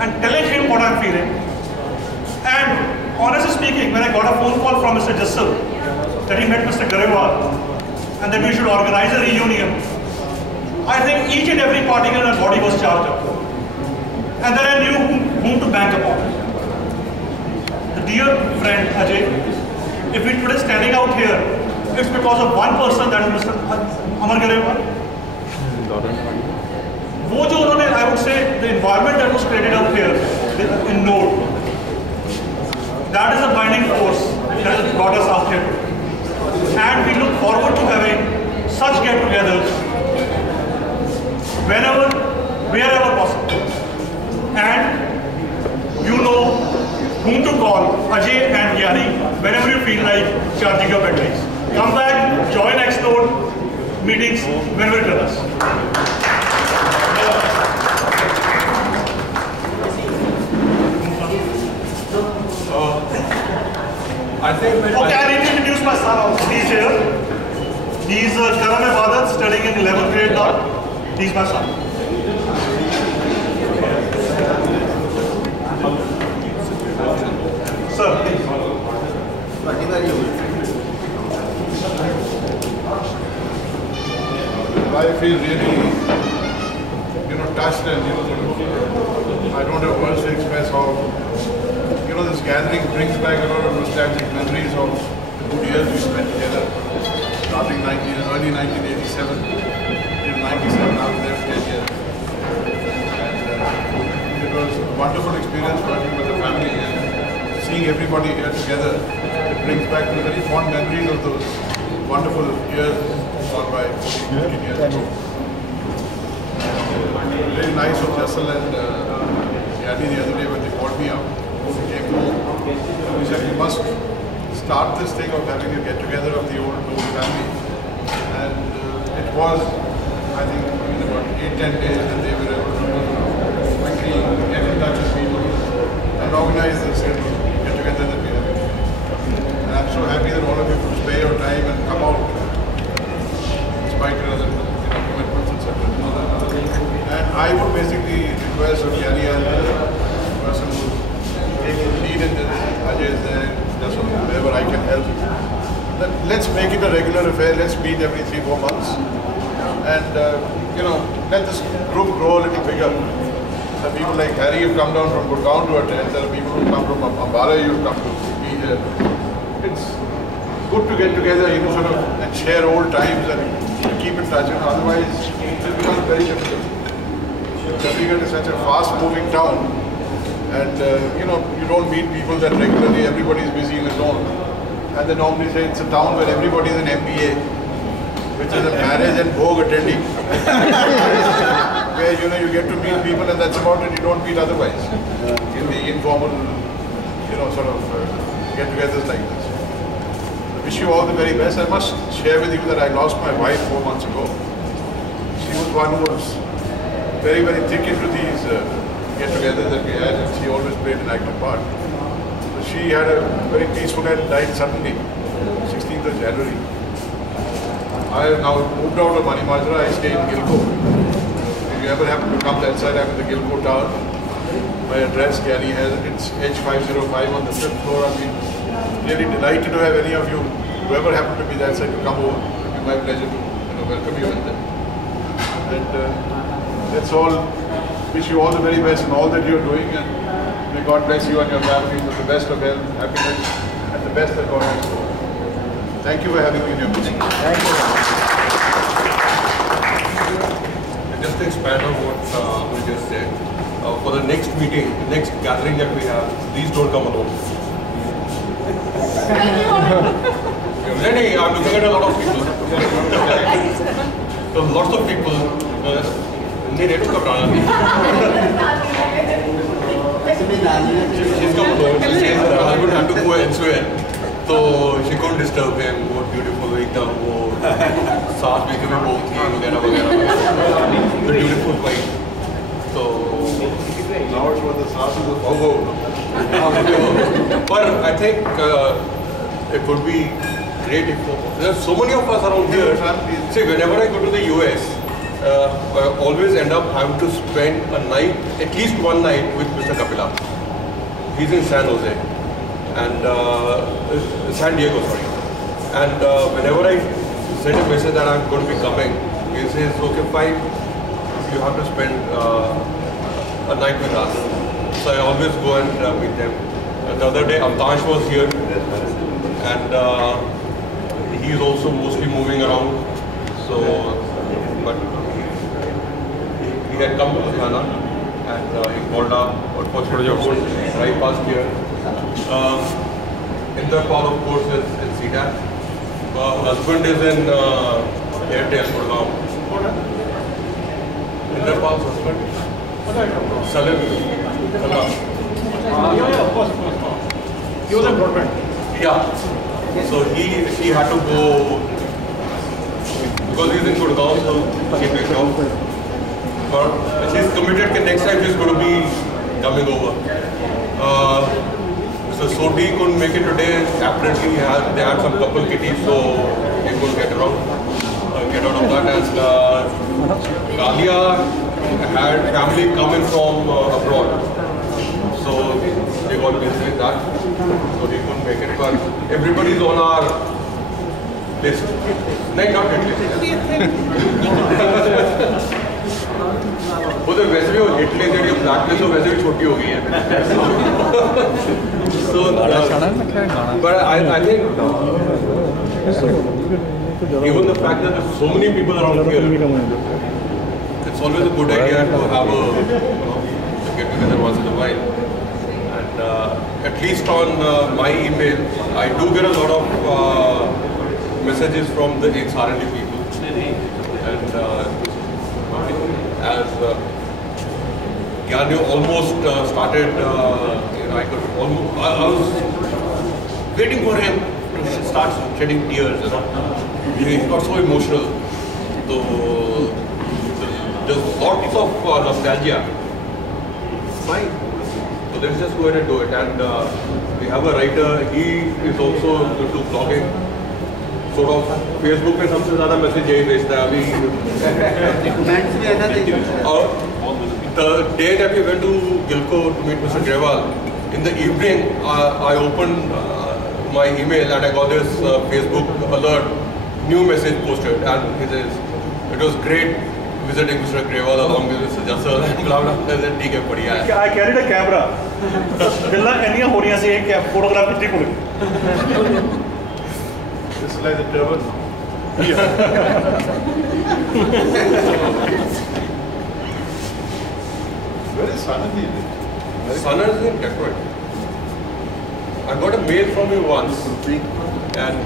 and telling him what I'm feeling. And honestly speaking, when I got a phone call from Mr. Jassal that he met Mr. Garewal and that we should organize a reunion, I think each and every particle in our body was charged up. And then I knew whom to bank upon. The dear friend Ajay, if we today standing out here, it's because of one person, that is Mr. Amar Garewal. वो जो उन्होंने, I would say, the environment that was created out here in Node, that is a binding force that has brought us out here. And we look forward to having such get-togethers whenever, wherever possible. And you know whom to call, Ajay and Gyani, whenever you feel like charging your batteries. Come back, join Node meetings whenever it does. I think. Okay, I need to introduce my son also. He's here. He's Karan Ibadat, studying in 11th grade now. He's my son. Sir. I feel really, touched and, I don't have words to express how, this gathering brings back a lot of nostalgic memories of the good years we spent together, starting early 1987 till 97, after that 10 years. And it was a wonderful experience working with the family and seeing everybody here together. It brings back the very fond memories of those wonderful years gone by 15 years ago. Very nice of Jassal and Yadi the other day when they called me up. We came home. We said we must start this thing of having a get-together of the old family. And it was, I think, in about 8-10 days that they were able to quickly get in touch with people and organize this get-together that we have. And I'm so happy that all of you could spare your time and come out despite your other commitments, etc. And I would basically request of Yani and the person who's taking the lead in this, Ajay is there, just wherever I can help. Let's make it a regular affair. Let's meet every 3-4 months. And, let this group grow a little bigger. Some people like Harry have come down from Gurgaon to attend. There are people who come from Ambala who come to be here. It's good to get together, and share old times and keep in touch. Otherwise, it becomes very difficult. Chandigarh is such a fast-moving town, and you don't meet people that regularly. Everybody is busy in his own, and they normally say it's a town where everybody is an MBA, which is a marriage and bhog attending, where you get to meet people, and that's about it. You don't meet otherwise in the informal, get-togethers like this. I wish you all the very best. I must share with you that I lost my wife 4 months ago. She was one who was very, very thick into these get-togethers that we had, and she always played an active part. So she had a very peaceful and died suddenly, 16th of January. I have now moved out of Manimajra. I stay in Gilco. If you ever happen to come that side, I'm in the Gilco tower. My address, Gyani has it. It's H505 on the 5th floor. I'll be really delighted to have any of you, whoever happen to be that side, to come over. It will be my pleasure to welcome you in there. And let's all wish you all the very best in all that you're doing, and may God bless you and your family with the best of health, happiness, and the best that God has for you. Thank you for having me in your midst. Thank you. Just to expand on what we just said, for the next meeting, next gathering that we have, please don't come alone. I'm looking at a lot of people. So lots of people. She's come alone. She says her husband had to go elsewhere, so she couldn't disturb him. What beautiful एकदम वो सास भी कभी बोलती है वगैरह वगैरह. The beautiful wife. So now it's what the saas is. But I think it would be great if there are so many of us around here. See, whenever I go to the US, I always end up having to spend a night, at least one night with Mr. Kapila. He's in San Jose and San Diego, sorry. And whenever I send a message that I'm going to be coming, he says, okay, fine, you have to spend a night with us. So I always go and meet them. The other day, Avtash was here, and he is also mostly moving around. So, but he had come to Ludhiana, and he called up. Unfortunately, he couldn't drive past here. Inderpal, of course, is in CDAC. Husband is in Airtel, Gurgaon. Inderpal's husband? Salim. Yeah, of course. He was a broadband. Yeah. So he had to go because he's in Gurgaon, so he picked up. But she's committed that next time she's going to be coming over. Mr. Soti couldn't make it today. Apparently they had some couple kitties, so he couldn't get out of that. And Galia had family coming from abroad. So they got busy with that. So they couldn't make it. But everybody's on our list. Not hit list. वो तो वैसे भी वो hit list है, black list तो वैसे भी छोटी हो गई है. So, but I think given the fact that there's so many people around here, it's always a good idea to have a get together once in a while. And at least on my email, I do get a lot of messages from the ex-R&D people. And as Gyanyo almost started, I was waiting for him to start shedding tears. He got so emotional. So there's lots of nostalgia. Fine. So let's just go ahead and do it. And we have a writer. He is also into blogging. Sort of Facebook में सबसे ज़्यादा message यही भेजता है अभी. The day that we went to Gilco to meet Mr. Grewal, in the evening I opened my email and I got this Facebook alert, new message posted, and he says, it was great visiting Mr. Grewal along with Mr. Jassal and blah blah. I said, ठीक है बढ़िया है. I carried a camera. बिल्ला anyway हो रही है ऐसे एक फोटोग्राफ कितनी को This is like the turban. Where is Sanadi? Sanadi is in Detroit. I got a mail from him once, and